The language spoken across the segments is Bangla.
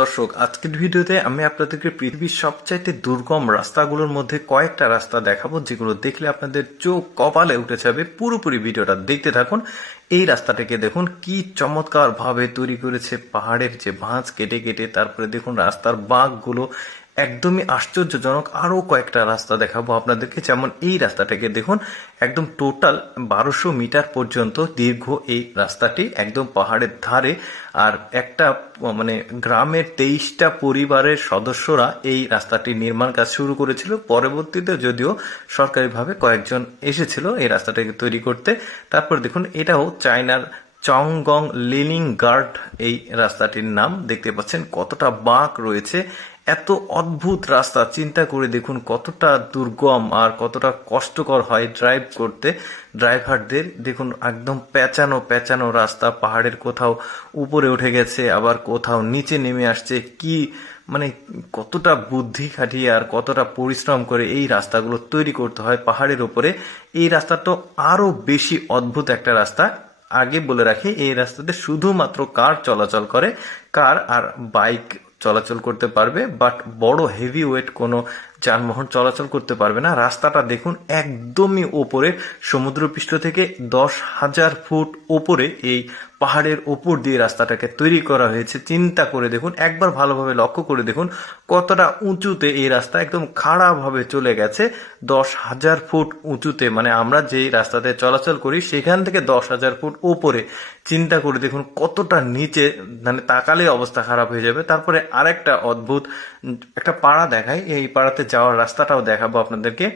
দর্শক, আজকের ভিডিওতে আমি আপনাদেরকে পৃথিবীর সবচাইতে দুর্গম রাস্তাগুলোর মধ্যে কয়েকটা রাস্তা দেখাবো, যেগুলো দেখলে আপনাদের চোখ কপালে উঠে যাবে। পুরোপুরি ভিডিওটা দেখতে থাকুন। এই রাস্তাটাকে দেখুন, কি চমৎকার ভাবে তৈরি করেছে পাহাড়ের যে ভাঁজ, কেটে কেটে তারপরে দেখুন রাস্তার বাঁকগুলো একদমই আশ্চর্যজনক আরও কয়েকটা রাস্তা দেখাবো আপনাদেরকে। যেমন এই রাস্তাটাকে দেখুন, একদম টোটাল বারোশো মিটার পর্যন্ত দীর্ঘ এই রাস্তাটি, একদম পাহাড়ের ধারে। আর একটা মানে গ্রামের তেইশটা পরিবারের সদস্যরা এই রাস্তাটি নির্মাণ কাজ শুরু করেছিল। পরবর্তীতে যদিও সরকারিভাবে কয়েকজন এসেছিল এই রাস্তাটাকে তৈরি করতে। তারপর দেখুন, এটাও চায়নার চংগং লিলিং গার্ড এই রাস্তাটির নাম। দেখতে পাচ্ছেন কতটা বাঁক রয়েছে। এত অদ্ভুত রাস্তা। চিন্তা করে দেখুন কতটা দুর্গম আর কতটা কষ্টকর হয় ড্রাইভ করতে। ড্রাইভারদের দেখুন একদম পেঁচানো পেঁচানো রাস্তা। পাহাড়ের কোথাও উপরে উঠে গেছে, আবার কোথাও নিচে নেমে আসছে। কি মানে কতটা বুদ্ধি খাটিয়ে আর কতটা পরিশ্রম করে এই রাস্তাগুলো তৈরি করতে হয় পাহাড়ের উপরে। এই রাস্তাটা আরও বেশি অদ্ভুত একটা রাস্তা। আগে বলে রাখি, এই রাস্তাতে শুধুমাত্র কার চলাচল করে, কার আর বাইক চলাচল করতে পারবে বাট বড় হেভি ওয়েট কোনো যানবাহন চলাচল করতে পারবে না। রাস্তাটা দেখুন একদমই ওপরে, সমুদ্রপৃষ্ঠ থেকে দশ হাজার ফুট ওপরে এই পাহাড়ের ওপর দিয়ে রাস্তাটাকে তৈরি করা হয়েছে। চিন্তা করে দেখুন, একবার ভালোভাবে লক্ষ্য করে দেখুন কতটা উঁচুতে এই রাস্তা একদম খাড়াভাবে চলে গেছে। দশ হাজার ফুট উঁচুতে মানে আমরা যেই রাস্তাতে চলাচল করি সেখান থেকে দশ হাজার ফুট ওপরে। চিন্তা করে দেখুন কতটা নিচে মানে তাকালে অবস্থা খারাপ হয়ে যাবে। তারপরে আরেকটা অদ্ভুত একটা পাড়া দেখায়। এই পাড়াতে যাওয়ার রাস্তাটাও দেখাবো আপনাদেরকে।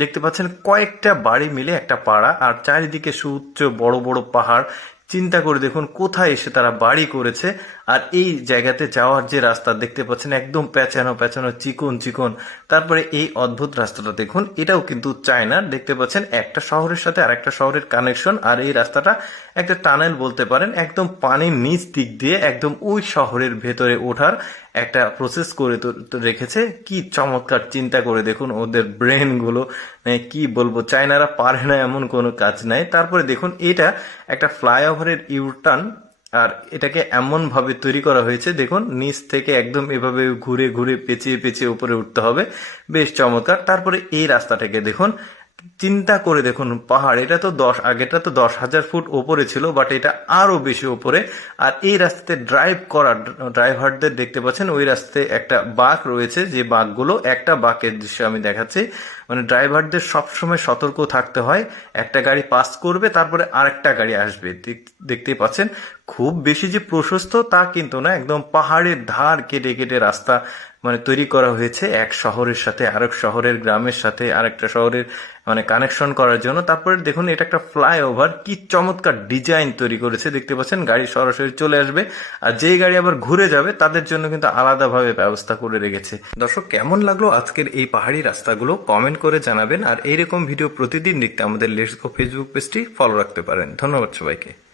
দেখতে পাচ্ছেন, কয়েকটা বাড়ি মিলে একটা পাড়া, আর চারিদিকে সুউচ্চ বড় বড় পাহাড়। চিন্তা করে দেখুন কোথায় এসে তারা বাড়ি করেছে। আর এই জায়গাতে যাওয়ার যে রাস্তা, দেখতে পাচ্ছেন একদম প্যাচানো প্যাচানো চিকন চিকন। তারপরে এই অদ্ভুত রাস্তাটা দেখুন, এটাও কিন্তু চায়নার দেখতে পাচ্ছেন, একটা শহরের সাথে আরেকটা শহরের কানেকশন আর এই রাস্তাটা একটা টানেল বলতে পারেন, একদম পানির নিচ দিক দিয়ে একদম ওই শহরের ভেতরে ওঠার একটা প্রসেস করে রেখেছে। কি চমৎকার চিন্তা করে দেখুন ওদের ব্রেনগুলো মানে কি বলব, চায়নারা পারে না এমন কোনো কাজ নাই। তারপরে দেখুন এটা একটা ফ্লাইওভারের ইউটার্ন আর এটাকে এমন ভাবে তৈরি করা হয়েছে, দেখুন নিচ থেকে একদম এভাবে ঘুরে ঘুরে পেঁচিয়ে পেঁচিয়ে উপরে উঠতে হবে। বেশ চমৎকার। তারপরে এই রাস্তাটাকে দেখুন চিন্তা করে দেখুন, পাহাড়। এটা তো দশ আগেটা তো দশ হাজার ফুট ওপরে ছিল বাট এটা আরও বেশি ওপরে। আর এই রাস্তাতে ড্রাইভ করা ড্রাইভারদের দেখতে পাচ্ছেন, ওই রাস্তায় একটা বাঘ রয়েছে, যে বাঘগুলো একটা বাঘের দৃশ্য আমি দেখাচ্ছি। মানে ড্রাইভারদের সবসময় সতর্ক থাকতে হয়, একটা গাড়ি পাস করবে, তারপরে আরেকটা গাড়ি আসবে। দেখ- দেখতেই পাচ্ছেন, খুব বেশি যে প্রশস্ত তা কিন্তু না, একদম পাহাড়ের ধার কেটে কেটে রাস্তা মানে তৈরি করা হয়েছে, এক শহরের সাথে আরেক শহরের গ্রামের সাথে আরেকটা শহরের মানে কানেকশন করার জন্য। তারপরে দেখুন, এটা একটা ফ্লাইওভার কি চমৎকার ডিজাইন তৈরি করেছে। দেখতে পাচ্ছেন, গাড়ি সরাসরি চলে আসবে। আর যেই গাড়ি আবার ঘুরে যাবে, তাদের জন্য কিন্তু আলাদাভাবে ব্যবস্থা করে রেখেছে। দর্শক, কেমন লাগল আজকের এই পাহাড়ি রাস্তাগুলো? কমেন্ট করে জানাবেন। আর এইরকম ভিডিও প্রতিদিন দেখতে আমাদের লেটস গো ফেসবুক পেজটি ফলো রাখতে পারেন। ধন্যবাদ সবাইকে।